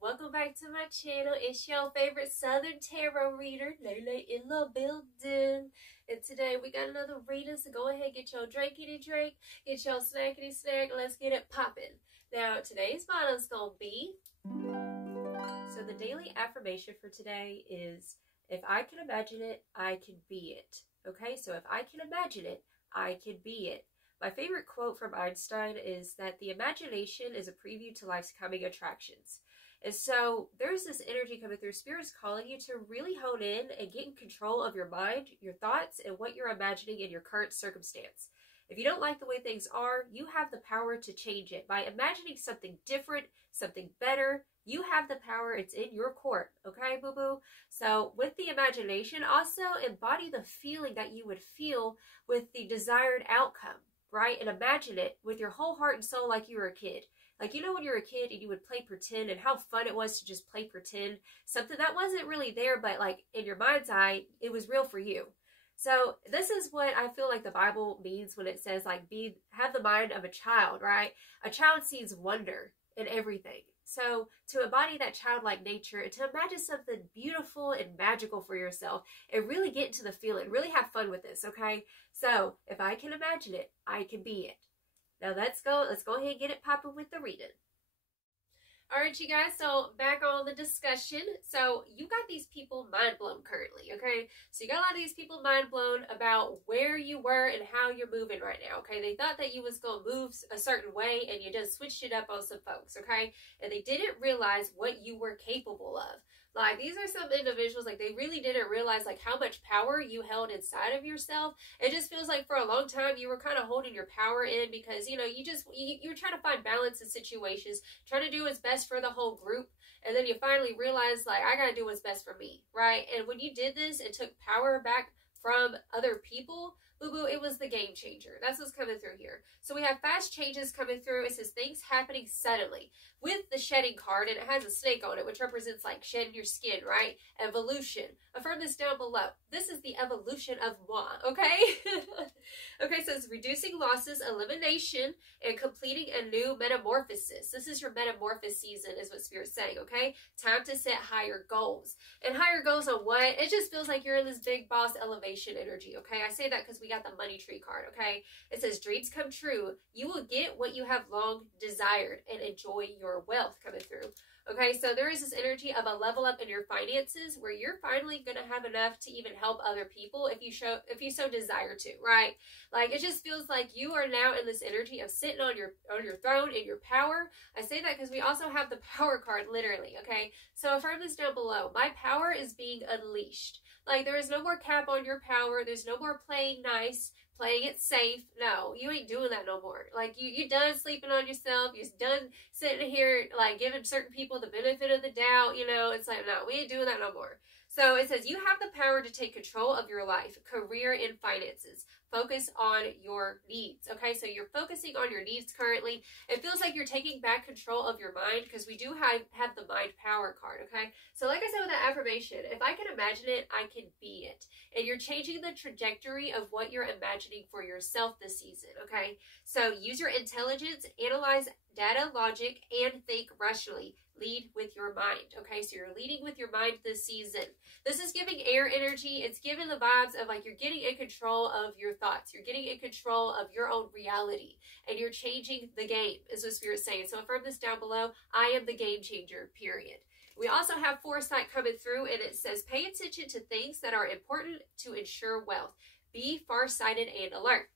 welcome back to my channel. It's your favorite Southern Tarot reader, Lele in the building. And today we got another reading, so go ahead, get your drinkity drink, get your snackity snack, let's get it popping. Now, today's model's gonna be, so the daily affirmation for today is, if I can imagine it, I can be it. Okay, so if I can imagine it, I can be it. My favorite quote from Einstein is that the imagination is a preview to life's coming attractions. And so there's this energy coming through. Spirit's calling you to really hone in and get in control of your mind, your thoughts, and what you're imagining in your current circumstance. If you don't like the way things are, you have the power to change it. By imagining something different, something better, you have the power. It's in your court. Okay, boo-boo? So with the imagination, also embody the feeling that you would feel with the desired outcome. Right? And imagine it with your whole heart and soul like you were a kid. Like, you know, when you were a kid and you would play pretend and how fun it was to just play pretend. Something that wasn't really there, but like in your mind's eye, it was real for you. So this is what I feel like the Bible means when it says like have the mind of a child, right? A child sees wonder in everything. So to embody that childlike nature and to imagine something beautiful and magical for yourself and really get into the feeling, really have fun with this, okay? So if I can imagine it, I can be it. Now let's go ahead and get it popping with the reading. All right, you guys, so back on the discussion. So you got these people mind blown currently, okay? So you got a lot of these people mind blown about where you were and how you're moving right now, okay? They thought that you was going to move a certain way and you just switched it up on some folks, okay? And they didn't realize what you were capable of. Like, these are some individuals, like, they really didn't realize, like, how much power you held inside of yourself. It just feels like for a long time you were kind of holding your power in because, you know, you were trying to find balance in situations, trying to do what's best for the whole group. And then you finally realize, like, I got to do what's best for me, right? And when you did this and took power back from other people, boo-boo, it was the game changer. That's what's coming through here. So we have fast changes coming through. It says things happening suddenly. With the shedding card, and it has a snake on it, which represents like shedding your skin, right? Evolution. Affirm this down below. This is the evolution of moi, okay? Okay, so it's reducing losses, elimination, and completing a new metamorphosis. This is your metamorphosis season, is what Spirit's saying, okay? Time to set higher goals. And higher goals on what? It just feels like you're in this big boss elevation energy, okay? I say that because we got the money tree card, okay? It says dreams come true. You will get what you have long desired and enjoy your wealth coming through. Okay, so there is this energy of a level up in your finances where you're finally going to have enough to even help other people if you so desire to, right? Like, it just feels like you are now in this energy of sitting on your throne in your power. I say that because we also have the power card, literally, okay? So affirm this down below. My power is being unleashed. Like, there is no more cap on your power. There's no more playing nice, playing it safe. No, you ain't doing that no more. Like, you done sleeping on yourself. You're done sitting here, like, giving certain people the benefit of the doubt, you know. It's like, no, we ain't doing that no more. So it says you have the power to take control of your life, career, and finances. Focus on your needs, okay? So you're focusing on your needs currently. It feels like you're taking back control of your mind because we do have the mind power card, okay? So like I said with that affirmation, if I can imagine it, I can be it. And you're changing the trajectory of what you're imagining for yourself this season, okay? So use your intelligence, analyze data, logic, and think rationally. Lead with your mind, okay? So you're leading with your mind this season. This is giving air energy. It's giving the vibes of like you're getting in control of your thoughts. You're getting in control of your own reality. And you're changing the game, is what Spirit's saying. So affirm this down below. I am the game changer, period. We also have foresight coming through, and it says pay attention to things that are important to ensure wealth. Be farsighted and alert.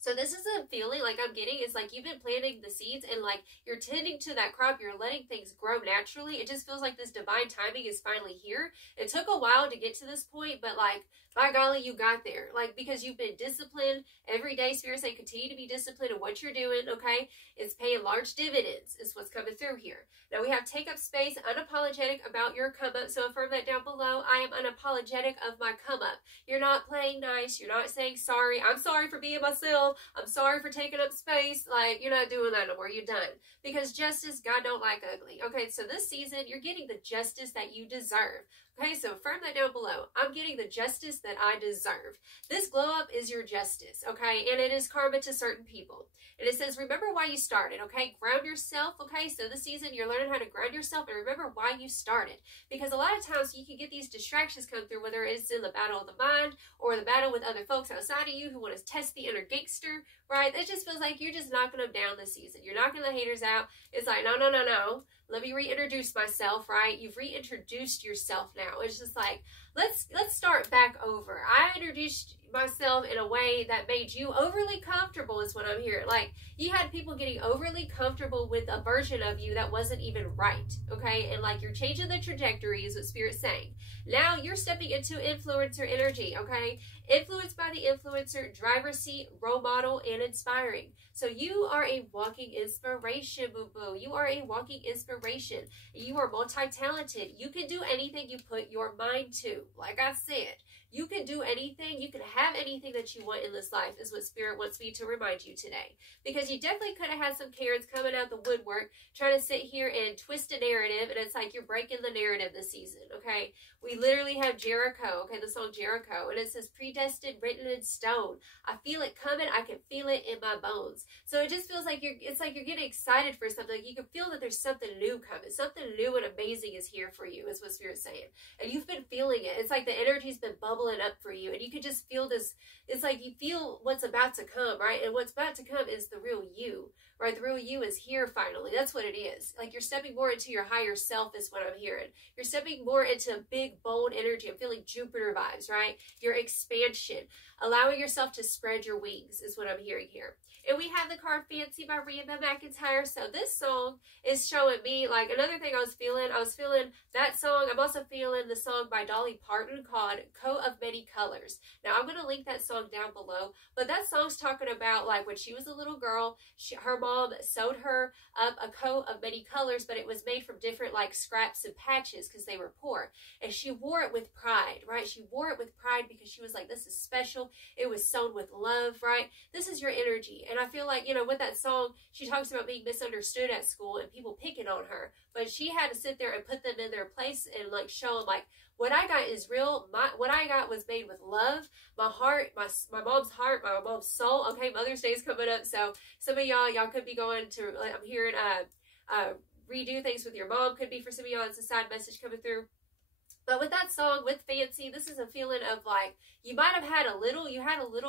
So this is a feeling like I'm getting. It's like you've been planting the seeds and like you're tending to that crop. You're letting things grow naturally. It just feels like this divine timing is finally here. It took a while to get to this point, but like, by golly, you got there. Like, because you've been disciplined every day. Spirit saying continue to be disciplined in what you're doing, okay? It's paying large dividends is what's coming through here. Now we have take up space, unapologetic about your come up. So affirm that down below. I am unapologetic of my come up. You're not playing nice. You're not saying sorry. I'm sorry for being myself. yourself, I'm sorry for taking up space. Like, you're not doing that no more. You're done. Because justice, God don't like ugly. Okay, so this season, you're getting the justice that you deserve. Okay, so affirm that down below. I'm getting the justice that I deserve. This glow up is your justice, okay? And it is karma to certain people. And it says, remember why you started, okay? Ground yourself, okay? So this season, you're learning how to ground yourself and remember why you started. Because a lot of times you can get these distractions come through, whether it's in the battle of the mind or the battle with other folks outside of you who want to test the inner gangster, right? It just feels like you're just knocking them down this season. You're knocking the haters out. It's like, no, no, no, no. Let me reintroduce myself, right? You've reintroduced yourself now. It's just like, let's start back over. I introduced myself in a way that made you overly comfortable is what I'm hearing. Like, you had people getting overly comfortable with a version of you that wasn't even right, okay? And like, you're changing the trajectory is what Spirit's saying. Now you're stepping into influencer energy, okay? Influenced by the influencer, driver's seat, role model, and inspiring. So you are a walking inspiration, boo-boo. You are a walking inspiration. You are multi-talented. You can do anything you put your mind to. Like I said, you can do anything. You can have anything that you want in this life is what Spirit wants me to remind you today. Because you definitely could have had some Karens coming out the woodwork trying to sit here and twist a narrative. And it's like you're breaking the narrative this season, okay? We literally have Jericho, okay, the song Jericho. And it says predestined, written in stone. I feel it coming. I can feel it in my bones. So it just feels like it's like you're getting excited for something. Like you can feel that there's something new coming. Something new and amazing is here for you is what Spirit's saying. And you've been feeling it. It's like the energy's been bubbling up for you. And you can just feel this. It's like you feel what's about to come, right? And what's about to come is the real you, right? The real you is here finally. That's what it is. Like you're stepping more into your higher self is what I'm hearing. You're stepping more into big, bold energy. I'm feeling Jupiter vibes, right? Your expansion. Allowing yourself to spread your wings is what I'm hearing here. And we have the card Fancy by Reba McEntire. So this song is showing me, like, another thing I was feeling that song. I'm also feeling the song by Dolly Parton called Coat of Many Colors. Now, I'm going to link that song down below. But that song's talking about, like, when she was a little girl, her mom sewed her up a coat of many colors, but it was made from different, like, scraps and patches because they were poor. And she wore it with pride, right? She wore it with pride because she was like, this is special. It was sewn with love, right? This is your energy. And I feel like, you know, with that song, she talks about being misunderstood at school and people picking on her. But she had to sit there and put them in their place and, like, show them, like, what I got is real. What I got was made with love. My heart, my mom's heart, my mom's soul. Okay, Mother's Day is coming up. So some of y'all could be going to, like, I'm hearing, redo things with your mom. Could be for some of y'all, it's a side message coming through. But with that song, with Fancy, this is a feeling of like, you might have had a little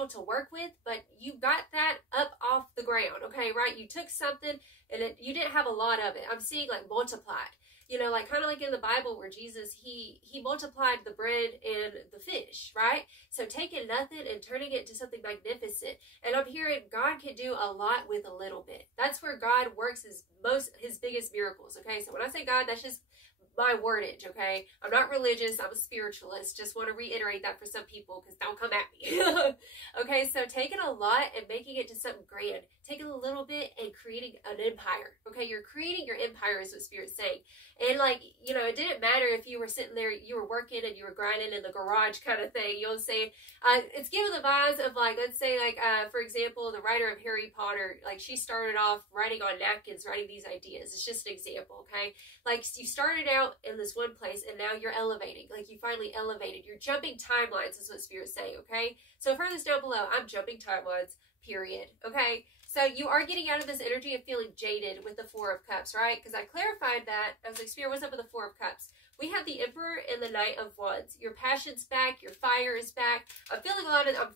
to work with, but you got that up off the ground, okay, right? You took something and you didn't have a lot of it. I'm seeing like multiplied, you know, like kind of like in the Bible where Jesus, he multiplied the bread and the fish, right? So taking nothing and turning it into something magnificent. And I'm hearing God can do a lot with a little bit. That's where God works his biggest miracles, okay? So when I say God, that's just my wordage, okay? I'm not religious. I'm a spiritualist. Just want to reiterate that for some people because don't come at me. Okay, so taking a lot and making it to something grand. Taking a little bit and creating an empire. Okay, you're creating your empire is what Spirit's saying. And like, you know, it didn't matter if you were sitting there, you were working and you were grinding in the garage kind of thing. You'll say, it's giving the vibes of like, let's say like, for example, the writer of Harry Potter, like she started off writing on napkins, writing these ideas. It's just an example, okay? Like you started out in this one place and now you're elevating. Like you finally elevated. You're jumping timelines is what Spirit's saying, okay? So further down below, I'm jumping timelines, period, okay? So you are getting out of this energy of feeling jaded with the Four of Cups, right? Because I clarified that. I was like, Spirit, what's up with the Four of Cups? We have the Emperor and the Knight of Wands. Your passion's back. Your fire is back. I'm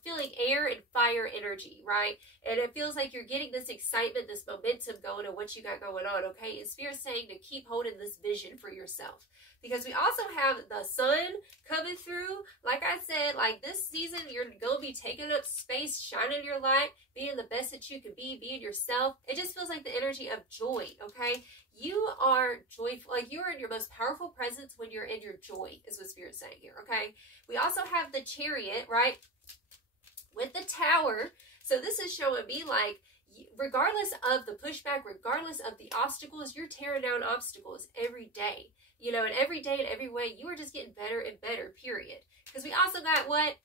feeling air and fire energy, right? And it feels like you're getting this excitement, this momentum going of what you got going on, okay? And Spirit's saying to keep holding this vision for yourself. Because we also have the sun coming through. Like I said, like this season, you're going to be taking up space, shining your light, being the best that you can be, being yourself. It just feels like the energy of joy, okay? You are joyful, like you're in your most powerful presence when you're in your joy, is what Spirit's saying here, okay? We also have the Chariot, right? With the Tower. So this is showing me like, regardless of the pushback, regardless of the obstacles, you're tearing down obstacles every day. You know, and every day and every way, you are just getting better and better, period. Because we also got what?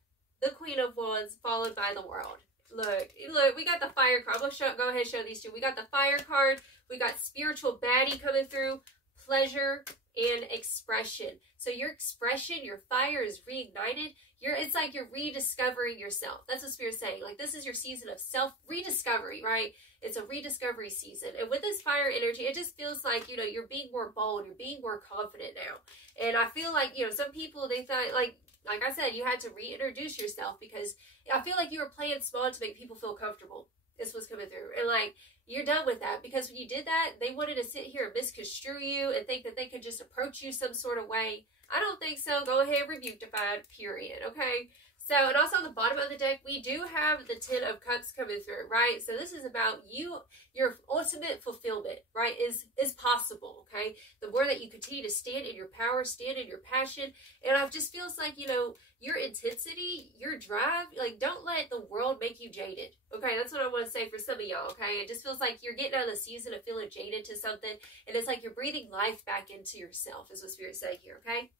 The Queen of Wands followed by the World. Look, we got the fire card. I'm gonna go ahead and show these two. We got the fire card. We got spiritual baddie coming through, pleasure and expression. So your expression, your fire is reignited. It's like you're rediscovering yourself. That's what Spirit's saying. Like, this is your season of self-rediscovery, right? It's a rediscovery season. And with this fire energy, it just feels like, you know, you're being more bold. You're being more confident now. And I feel like, you know, some people, they thought, like I said, you had to reintroduce yourself because I feel like you were playing small to make people feel comfortable. This was coming through. And, like, you're done with that because when you did that, they wanted to sit here and misconstrue you and think that they could just approach you some sort of way. I don't think so. Go ahead and rebuke, define, period. Okay? So, and also on the bottom of the deck, we do have the Ten of Cups coming through, right? So this is about you, your ultimate fulfillment, right, is possible, okay? The more that you continue to stand in your power, stand in your passion, and it just feels like, you know, your intensity, your drive, like, don't let the world make you jaded, okay? That's what I want to say for some of y'all, okay? It just feels like you're getting out of the season of feeling jaded to something, and it's like you're breathing life back into yourself, is what Spirit's saying here, okay?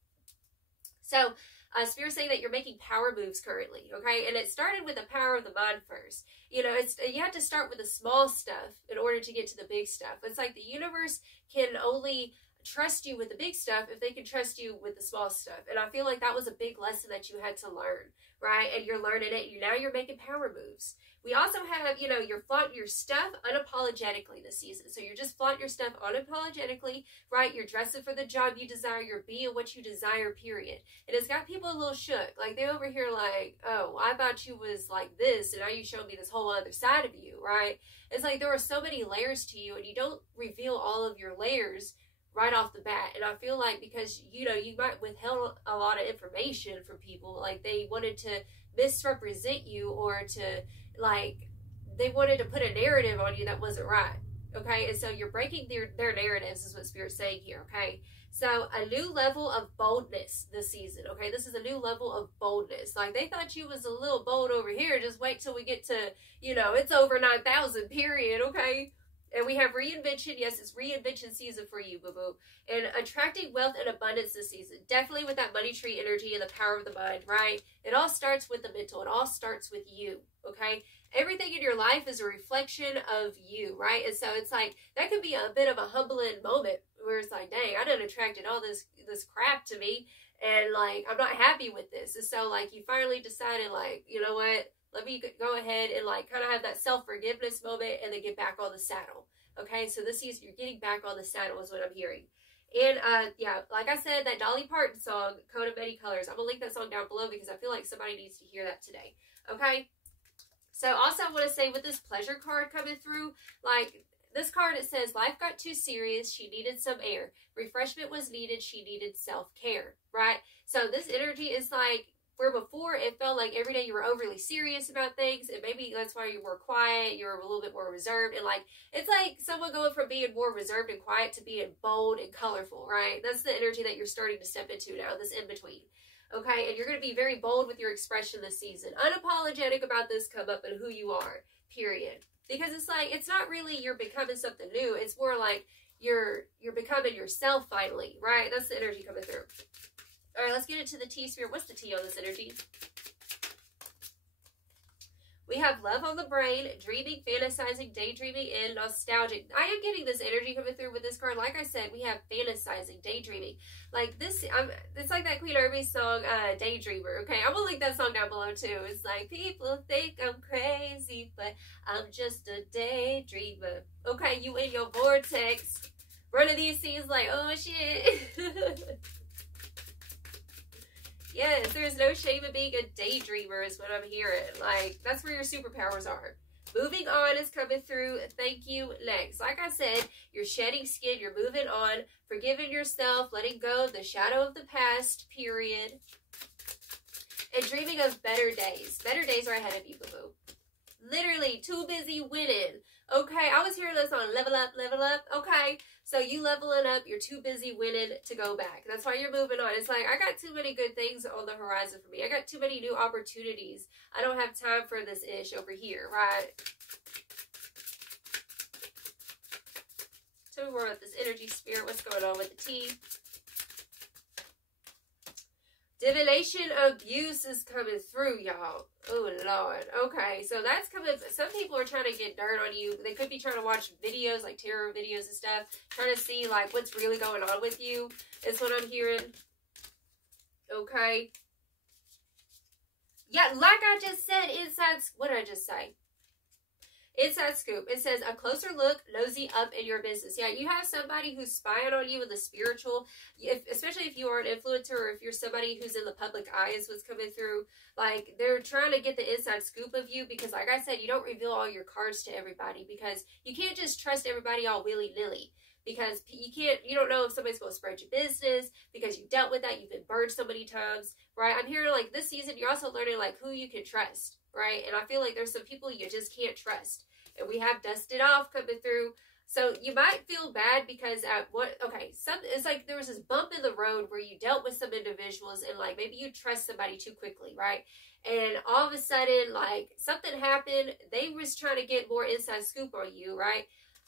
So, Spirit's saying that you're making power moves currently, okay? And it started with the power of the mind first. You know, you have to start with the small stuff in order to get to the big stuff. It's like the universe can only trust you with the big stuff if they can trust you with the small stuff. And I feel like that was a big lesson that you had to learn, right? And you're learning it. Now you're making power moves. We also have, you know, you're flaunting your stuff unapologetically this season. So you're just flaunting your stuff unapologetically, right? You're dressing for the job you desire. You're being what you desire, period. And it's got people a little shook. Like, they over here like, oh, I thought you was like this, and now you showed me this whole other side of you, right? It's like there are so many layers to you, and you don't reveal all of your layers right off the bat. And I feel like because, you know, you might withheld a lot of information from people, like they wanted to misrepresent you or to, like, they wanted to put a narrative on you that wasn't right, okay? And so you're breaking their narratives is what Spirit's saying here, okay? So a new level of boldness this season, okay? This is a new level of boldness. Like, they thought you was a little bold over here. Just wait till we get to, you know, it's over 9,000, period, okay? And we have reinvention. Yes, it's reinvention season for you, boo-boo. And attracting wealth and abundance this season. Definitely with that money tree energy and the power of the mind, right? It all starts with the mental. It all starts with you, okay? Everything in your life is a reflection of you, right? And so it's like, that could be a bit of a humbling moment where it's like, dang, I done attracted all this crap to me. And, like, I'm not happy with this. And so, like, you finally decided, like, you know what? Let me go ahead and, like, kind of have that self-forgiveness moment and then get back on the saddle. Okay, so this is, you're getting back on the saddle is what I'm hearing. And, yeah, like I said, that Dolly Parton song, Coat of Many Colors, I'm going to link that song down below because I feel like somebody needs to hear that today. Okay? So, also I want to say with this pleasure card coming through, like, this card, it says, life got too serious. She needed some air. Refreshment was needed. She needed self-care, right? So, this energy is like, where before it felt like every day you were overly serious about things, and maybe that's why you were quiet, you were a little bit more reserved, and like, it's like someone going from being more reserved and quiet to being bold and colorful, right? That's the energy that you're starting to step into now, this in-between. Okay, and you're going to be very bold with your expression this season. Unapologetic about this come up and who you are, period. Because it's like, it's not really you're becoming something new, it's more like you're becoming yourself finally, right? That's the energy coming through. All right, let's get into the T, Spirit. What's the T on this energy? We have love on the brain, dreaming, fantasizing, daydreaming, and nostalgic. I am getting this energy coming through with this card. Like I said, we have fantasizing, daydreaming. Like this, it's like that Queen Irby song, Daydreamer. Okay, I'm going to link that song down below too. It's like, people think I'm crazy, but I'm just a daydreamer. Okay, you in your vortex. Running these scenes like, oh shit. Yes, there's no shame in being a daydreamer is what I'm hearing. Like, that's where your superpowers are. Moving on is coming through. Thank you, next. Like I said, you're shedding skin. You're moving on. Forgiving yourself. Letting go of the shadow of the past, period. And dreaming of better days. Better days are ahead of you, boo-boo. Literally, too busy winning. Okay, I was hearing this on level up, okay? So you leveling up, you're too busy winning to go back. That's why you're moving on. It's like, I got too many good things on the horizon for me. I got too many new opportunities. I don't have time for this ish over here, right? Tell me more about this energy, Spirit. What's going on with the T? Divination abuse is coming through, y'all. Oh, Lord. Okay, so that's coming. Some people are trying to get dirt on you. They could be trying to watch videos, like tarot videos and stuff, trying to see, like, what's really going on with you, is what I'm hearing. Okay. Yeah, like I just said, inside, what did I just say? Inside scoop. It says, a closer look, nosy up in your business. Yeah, you have somebody who's spying on you in the spiritual, especially if you are an influencer or if you're somebody who's in the public eye is what's coming through. Like, they're trying to get the inside scoop of you because, like I said, you don't reveal all your cards to everybody because you can't just trust everybody all willy-nilly. Because you don't know if somebody's going to spread your business because you've dealt with that. You've been burned so many times, right? I'm hearing, like, this season, you're also learning, like, who you can trust, right? And I feel like there's some people you just can't trust. And we have dusted off coming through. So you might feel bad because it's like there was this bump in the road where you dealt with some individuals and, like, maybe you trust somebody too quickly, right? And all of a sudden, like, something happened. They was trying to get more inside scoop on you, right?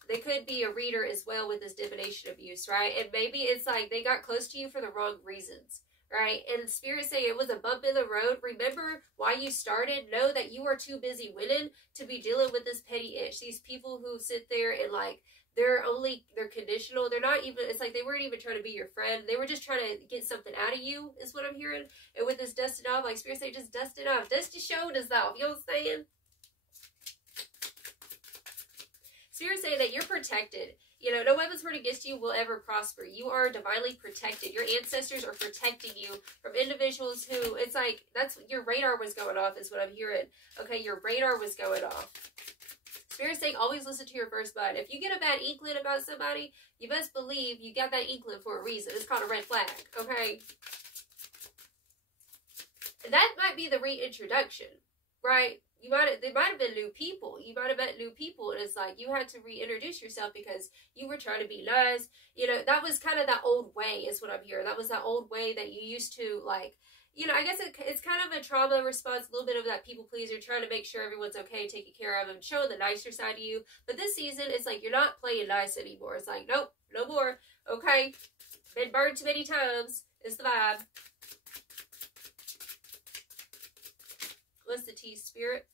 They could be a reader as well with this divination abuse, right? And maybe it's like they got close to you for the wrong reasons, right? And Spirit say it was a bump in the road. Remember why you started. Know that you are too busy winning to be dealing with this petty ish. These people who sit there and, like, they're conditional. They're not even, it's like they weren't even trying to be your friend. They were just trying to get something out of you is what I'm hearing. And with this dusted off, like Spirit say, just dust it off. Dust your shoulders off. You know what I'm saying? Spirit saying that you're protected. You know, no weapons formed against you will ever prosper. You are divinely protected. Your ancestors are protecting you from individuals who, it's like, that's, your radar was going off is what I'm hearing. Okay, your radar was going off. Spirit saying always listen to your first mind. If you get a bad inkling about somebody, you best believe you got that inkling for a reason. It's called a red flag, okay? And that might be the reintroduction, right? They might have been new people. You might have met new people, and it's like you had to reintroduce yourself because you were trying to be nice. You know, that was kind of that old way is what I'm hearing. That was that old way that you used to, like, you know, I guess it's kind of a trauma response, a little bit of that people pleaser, trying to make sure everyone's okay, taking care of them, showing the nicer side of you. But this season, it's like you're not playing nice anymore. It's like, nope, no more. Okay, been burned too many times. It's the vibe. What's the tea, Spirit?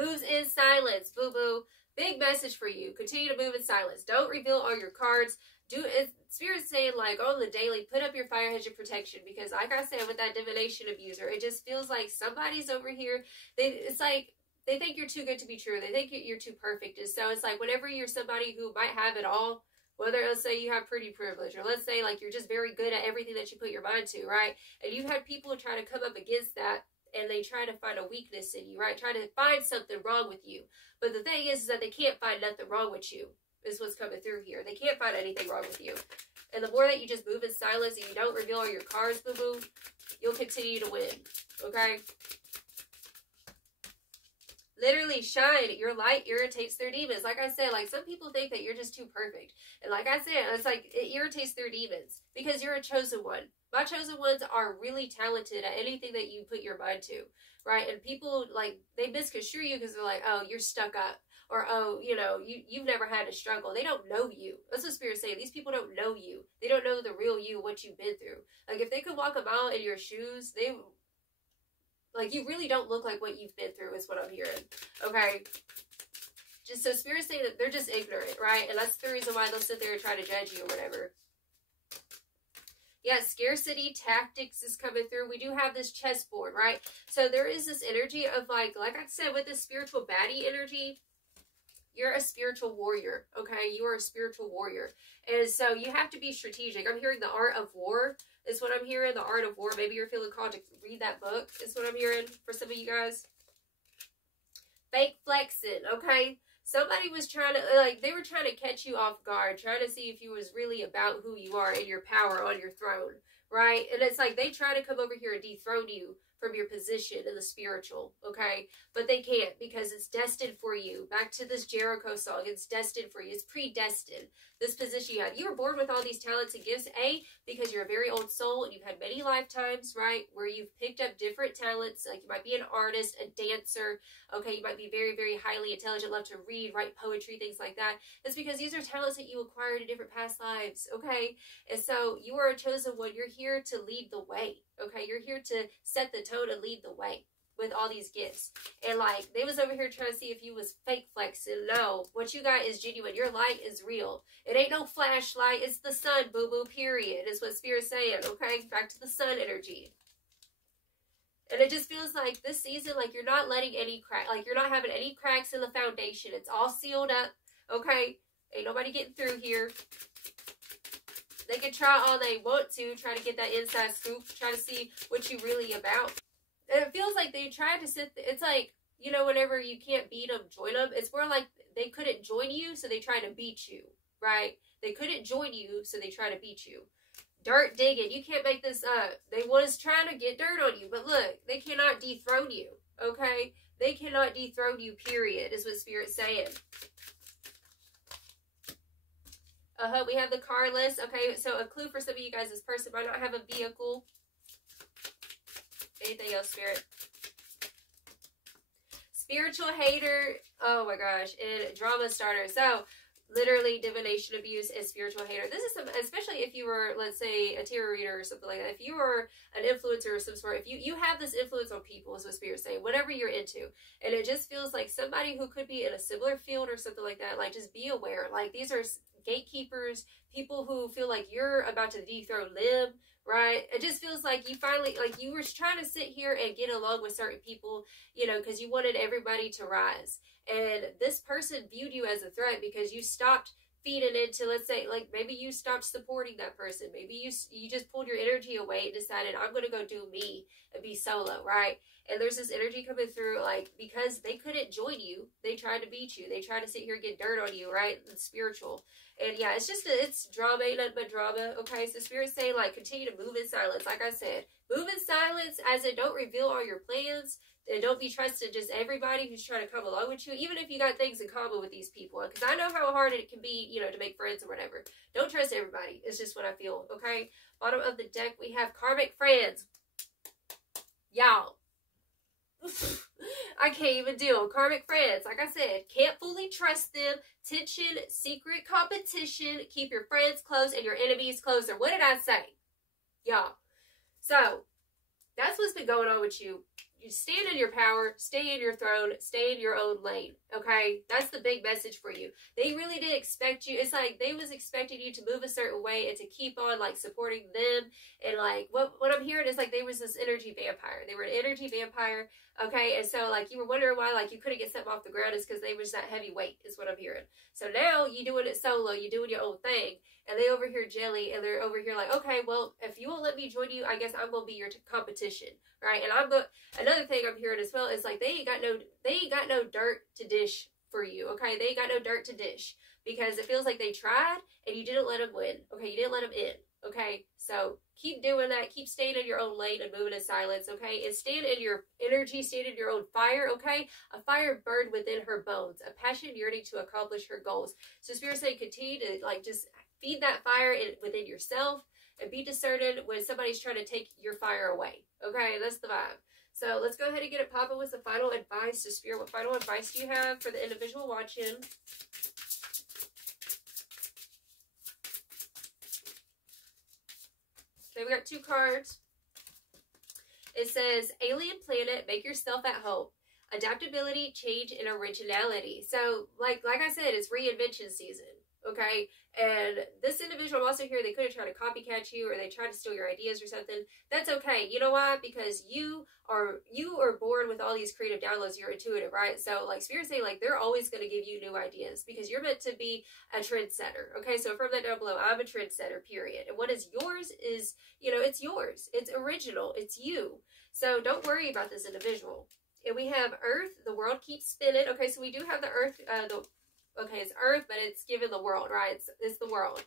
Moves in silence, boo-boo. Big message for you. Continue to move in silence. Don't reveal all your cards. Spirit's saying, like, on the daily, put up your fire hedge of protection. Because, like I said, with that divination abuser, it just feels like somebody's over here. It's like they think you're too good to be true. They think you're too perfect. And so it's like whenever you're somebody who might have it all, whether let's say you have pretty privilege, or let's say, like, you're just very good at everything that you put your mind to, right? And you've had people try to come up against that. And they try to find a weakness in you, right? Try to find something wrong with you. But the thing is that they can't find nothing wrong with you, is what's coming through here. They can't find anything wrong with you. And the more that you just move in silence and you don't reveal all your cards, boo-boo, you'll continue to win, okay? Literally shine. Your light irritates their demons. Like I said, like, some people think that you're just too perfect. And like I said, it's like it irritates their demons because you're a chosen one. My chosen ones are really talented at anything that you put your mind to, right? And people, like, they misconstrue you because they're like, oh, you're stuck up. Or, oh, you know, you've never had a struggle. They don't know you. That's what Spirit's saying. These people don't know you. They don't know the real you, what you've been through. Like, if they could walk a mile in your shoes, like, you really don't look like what you've been through is what I'm hearing, okay? Just so Spirit's saying that they're just ignorant, right? And that's the reason why they'll sit there and try to judge you or whatever. Yeah, scarcity tactics is coming through. We do have this chessboard, right? So there is this energy of, like I said, with this spiritual baddie energy, you're a spiritual warrior, okay? You are a spiritual warrior. And so you have to be strategic. I'm hearing the art of war is what I'm hearing. The art of war. Maybe you're feeling called to read that book is what I'm hearing for some of you guys. Fake flexing, okay? Somebody was trying to, like, they were trying to catch you off guard, trying to see if you was really about who you are and your power on your throne, right? And it's like they try to come over here and dethrone you from your position in the spiritual, okay? But they can't, because it's destined for you. Back to this Jericho song, it's destined for you. It's predestined. This position you have. You were born with all these talents and gifts, because you're a very old soul and you've had many lifetimes, right, where you've picked up different talents. Like you might be an artist, a dancer, okay? You might be very, very highly intelligent, love to read, write poetry, things like that. It's because these are talents that you acquired in different past lives, okay? And so you are a chosen one. You're here to lead the way, okay? You're here to set the tone and lead the way with all these gifts. And like, they was over here trying to see if you was fake flexing. No, what you got is genuine. Your light is real. It ain't no flashlight. It's the sun, boo-boo, period, is what Spirit's saying, okay? Back to the sun energy. And it just feels like this season, like you're not letting any crack, like you're not having any cracks in the foundation. It's all sealed up, okay? Ain't nobody getting through here. They can try all they want to, try to get that inside scoop, try to see what you really about. And it feels like they tried to it's like, you know, whenever you can't beat them, join them. It's more like they couldn't join you, so they try to beat you, right? They couldn't join you, so they try to beat you. Dirt digging. You can't make this up. They was trying to get dirt on you, but look, they cannot dethrone you, okay? They cannot dethrone you, period, is what Spirit's saying. We have the car list. Okay, so a clue for some of you guys, this person might not have a vehicle. Anything else, Spirit? Spiritual hater. Oh my gosh. And drama starter. So, literally divination, abuse, and spiritual hater. This is some, especially if you were, let's say, a tarot reader or something like that. If you were an influencer of some sort, if you have this influence on people, is what Spirit's saying, whatever you're into. And it just feels like somebody who could be in a similar field or something like that. Like, just be aware. Like, these are gatekeepers, people who feel like you're about to dethrone them, right? It just feels like you finally, like you were trying to sit here and get along with certain people, you know, because you wanted everybody to rise. And this person viewed you as a threat because you stopped feeding into, let's say, like maybe you stopped supporting that person. Maybe you just pulled your energy away and decided, I'm going to go do me and be solo, right? And there's this energy coming through, like, because they couldn't join you, they tried to beat you. They tried to sit here and get dirt on you, right? It's spiritual. And yeah, it's just, it's drama, ain't nothing but drama, okay? So Spirit's saying, like, continue to move in silence. Like I said, move in silence, as in don't reveal all your plans. And don't be trusting just everybody who's trying to come along with you, even if you got things in common with these people. Because I know how hard it can be, you know, to make friends or whatever. Don't trust everybody. It's just what I feel, okay? Bottom of the deck, we have karmic friends. Y'all. I can't even deal. Karmic friends, like I said, can't fully trust them. Tension, secret competition. Keep your friends close and your enemies closer. What did I say? Y'all. So, that's what's been going on with you. You stand in your power, stay in your throne, stay in your own lane, okay? That's the big message for you. They really did expect you. It's like they was expecting you to move a certain way and to keep on, like, supporting them. And, like, what I'm hearing is, like, they was this energy vampire. They were an energy vampire, okay? And so, like, you were wondering why, like, you couldn't get something off the ground is because they was that heavy weight is what I'm hearing. So now you doing it solo, you doing your own thing. And they over here jelly, and they're over here like, okay, well, if you won't let me join you, I guess I'm gonna be your competition, right? And another thing I'm hearing as well is like they ain't got no dirt to dish for you, okay? They ain't got no dirt to dish because it feels like they tried and you didn't let them win, okay? You didn't let them in, okay? So keep doing that, keep staying in your own lane and moving in silence, okay? And stand in your energy, stand in your own fire, okay? A fire burned within her bones, a passion yearning to accomplish her goals. So Spirit saying continue to like just feed that fire within yourself and be discerning when somebody's trying to take your fire away. Okay, that's the vibe. So let's go ahead and get it popping with the final advice. So Spirit, what final advice do you have for the individual watching? Okay, we got 2 cards. It says, alien planet, make yourself at home. Adaptability, change, and originality. So, like I said, it's reinvention season. Okay, and this individual also here, they could have tried to copycat you or they tried to steal your ideas or something. That's okay. You know why? Because you are born with all these creative downloads. You're intuitive, right? So like Spirit saying, like they're always going to give you new ideas because you're meant to be a trendsetter. Okay, so from that down below, I'm a trendsetter, period. And what is yours is, you know, it's yours. It's original. It's you. So don't worry about this individual. And we have Earth. The world keeps spinning. Okay, so we do have the Earth, okay, it's Earth, but it's given the world, right? It's the world,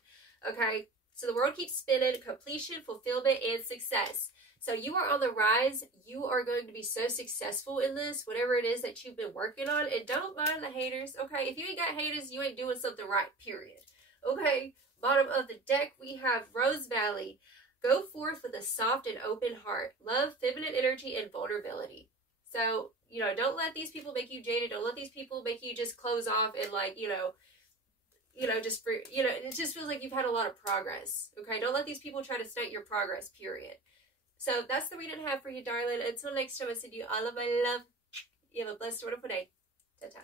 okay? So the world keeps spinning, completion, fulfillment, and success. So you are on the rise. You are going to be so successful in this, whatever it is that you've been working on. And don't mind the haters, okay? If you ain't got haters, you ain't doing something right, period. Okay, bottom of the deck, we have Rose Valley. Go forth with a soft and open heart. Love, feminine energy, and vulnerability. So, you know, don't let these people make you jaded. Don't let these people make you just close off and like, just for, it just feels like you've had a lot of progress. Okay, don't let these people try to stunt your progress, period. So that's the reading I have for you, darling. Until next time, I send you all of my love. You have a blessed, wonderful day. Ta-ta.